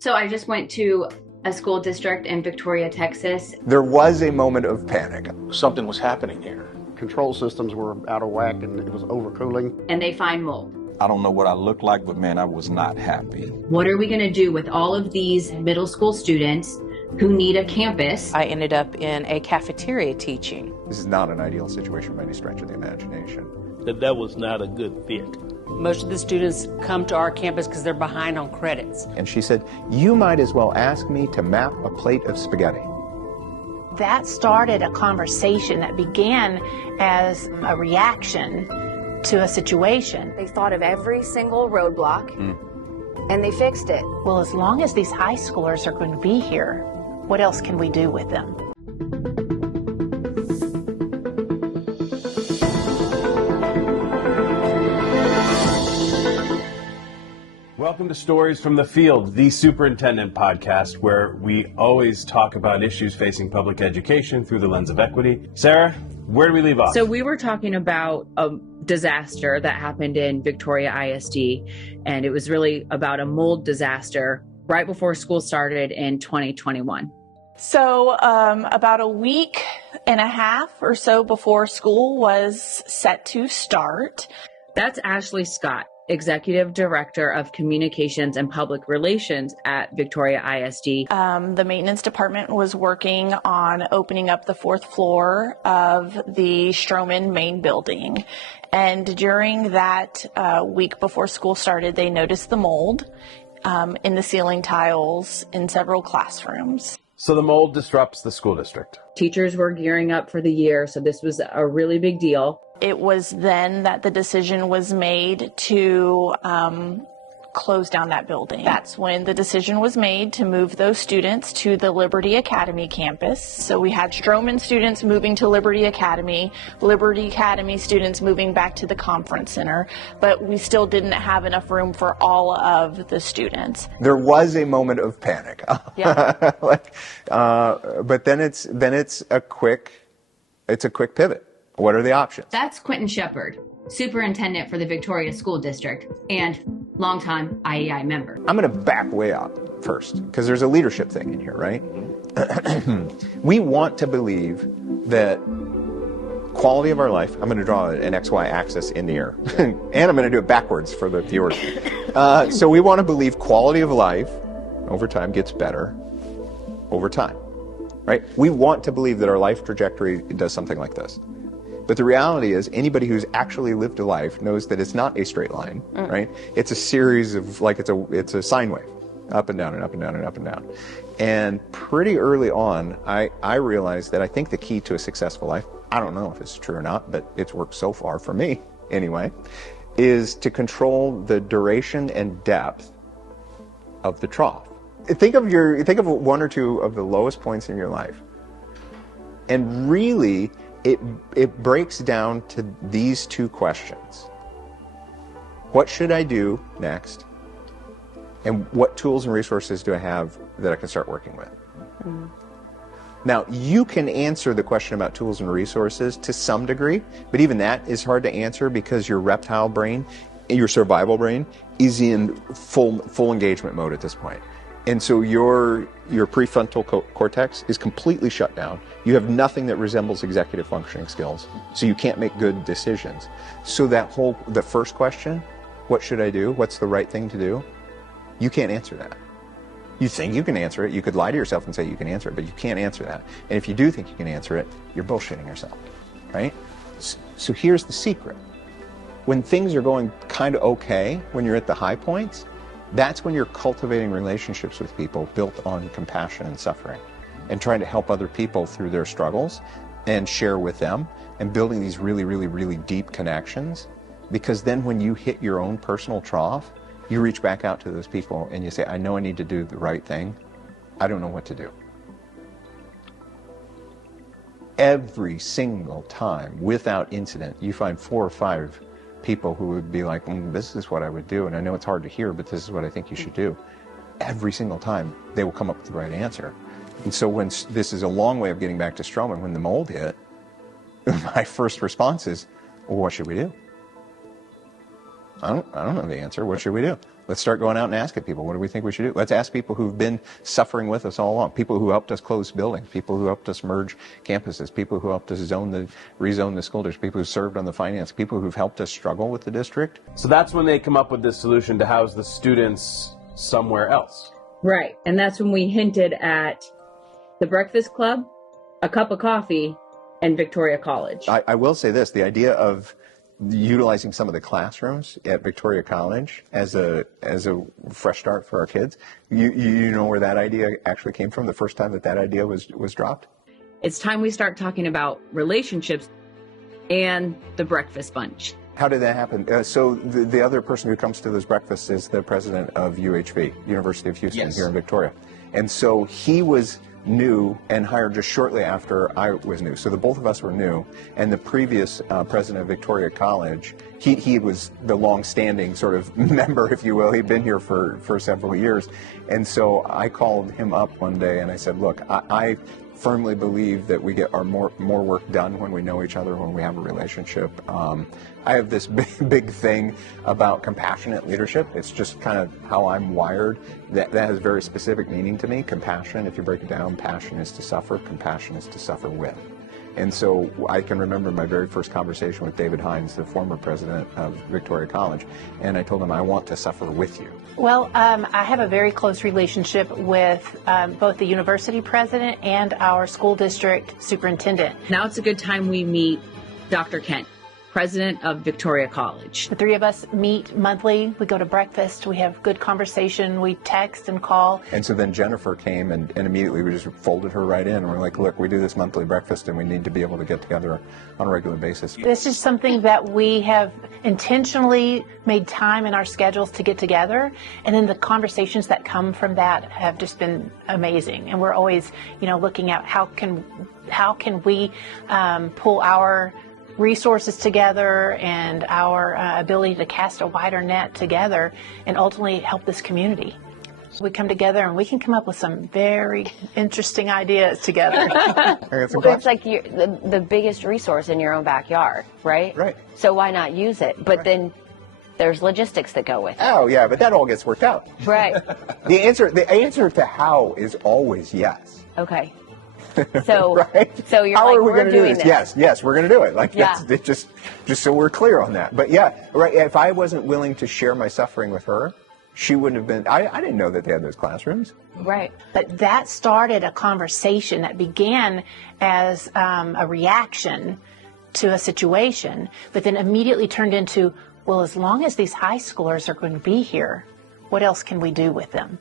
So I just went to a school district in Victoria, Texas. There was a moment of panic. Something was happening here. Control systems were out of whack and it was overcooling. And they find mold. I don't know what I look like, but man, I was not happy. What are we going to do with all of these middle school students who need a campus? I ended up in a cafeteria teaching. This is not an ideal situation by any stretch of the imagination. That was not a good fit. Most of the students come to our campus because they're behind on credits. And she said, you might as well ask me to map a plate of spaghetti. That started a conversation that began as a reaction to a situation. They thought of every single roadblock and they fixed it. Well, as long as these high schoolers are going to be here, what else can we do with them? Welcome to Stories from the Field, the Superintendent podcast, where we always talk about issues facing public education through the lens of equity. Sarah, where do we leave off? So we were talking about a disaster that happened in Victoria ISD, and it was really about a mold disaster right before school started in 2021. So about a week and a half or so before school was set to start. That's Ashley Scott, Executive Director of Communications and Public Relations at Victoria ISD. The maintenance department was working on opening up the fourth floor of the Stroman main building. And during that week before school started, they noticed the mold in the ceiling tiles in several classrooms. So the mold disrupts the school district. Teachers were gearing up for the year, so this was a really big deal. It was then that the decision was made to close down that building. That's when the decision was made to move those students to the Liberty Academy campus. So we had Stroman students moving to Liberty Academy students moving back to the conference center, but we still didn't have enough room for all of the students. There was a moment of panic. Yeah. But then it's a quick pivot. What are the options? That's Quintin Shepard, Superintendent for the Victoria School District and longtime IEI member. I'm going to back way up first because there's a leadership thing in here, right? We want to believe that quality of our life, I'm going to draw an XY axis in the air, and I'm going to do it backwards for the viewers. So we want to believe quality of life over time gets better over time, right? We want to believe that our life trajectory does something like this. But the reality is anybody who's actually lived a life knows that it's not a straight line, right? It's a series of, it's a sine wave, up and down and up and down and up and down. And pretty early on, I realized that I think the key to a successful life, I don't know if it's true or not, but it's worked so far for me anyway, is to control the duration and depth of the trough. Think of one or two of the lowest points in your life. And really, it breaks down to these two questions. What should I do next? And what tools and resources do I have that I can start working with? Mm-hmm. Now, you can answer the question about tools and resources to some degree, but even that is hard to answer because your reptile brain, your survival brain, is in full engagement mode at this point. And so your prefrontal cortex is completely shut down. You have nothing that resembles executive functioning skills. So you can't make good decisions. So the first question, what should I do? What's the right thing to do? You can't answer that. You think you can answer it. You could lie to yourself and say you can answer it, but you can't answer that. And if you do think you can answer it, you're bullshitting yourself, right? So here's the secret. When things are going kind of okay, when you're at the high points, that's when you're cultivating relationships with people built on compassion and suffering and trying to help other people through their struggles and share with them and building these really, really, really deep connections. Because then when you hit your own personal trough, you reach back out to those people and you say, I know I need to do the right thing. I don't know what to do. Every single time, without incident, you find 4 or 5 people who would be like, this is what I would do, and I know it's hard to hear, but this is what I think you should do. Every single time, they will come up with the right answer. And so this is a long way of getting back to Stroman. When the mold hit, my first response is, well, what should we do? I don't know the answer. What should we do? Let's start going out and asking people, what do we think we should do? Let's ask people who've been suffering with us all along, people who helped us close buildings, people who helped us merge campuses, people who helped us rezone the school district, people who served on the finance, people who've helped us struggle with the district. So that's when they come up with this solution to house the students somewhere else. Right. And that's when we hinted at the Breakfast Club, a cup of coffee, and Victoria College. I will say this, the idea of utilizing some of the classrooms at Victoria College as a fresh start for our kids, you know where that idea actually came from, the first time that idea was dropped? It's time we start talking about relationships and the breakfast bunch. How did that happen? So the other person who comes to those breakfasts is the president of UHV, University of Houston, here in Victoria. And so he was new and hired just shortly after I was new. So the both of us were new, and the previous president of Victoria College, he was the long-standing sort of member, if you will. He'd been here for several years. And so I called him up one day and I said, look, I firmly believe that we get our more work done when we know each other, when we have a relationship. I have this big thing about compassionate leadership. It's just kind of how I'm wired. That has very specific meaning to me. Compassion, if you break it down, passion is to suffer, compassion is to suffer with. And so I can remember my very first conversation with David Hines, the former president of Victoria College, and I told him, I want to suffer with you. Well, I have a very close relationship with both the university president and our school district superintendent. Now it's a good time we meet Dr. Kent, president of Victoria College. The three of us meet monthly. We go to breakfast. We have good conversation. We text and call. And so then Jennifer came and immediately we just folded her right in. And we're like, look, we do this monthly breakfast and we need to be able to get together on a regular basis. This is something that we have intentionally made time in our schedules to get together. And then the conversations that come from that have just been amazing. And we're always, looking at how can we pull our resources together and our ability to cast a wider net together and ultimately help this community. We come together and we can come up with some very interesting ideas together. It's like the biggest resource in your own backyard, right? Right. So why not use it? But then there's logistics that go with it. Oh, yeah, but that all gets worked out. Right. The answer to how is always yes. Okay. So, right? So you're how like, are we we're going to do doing this? Yes, we're going to do it. Like, yeah. That's just so we're clear on that. But yeah, right. If I wasn't willing to share my suffering with her, she wouldn't have been. I didn't know that they had those classrooms. Right. But that started a conversation that began as a reaction to a situation, but then immediately turned into, well, as long as these high schoolers are going to be here, what else can we do with them?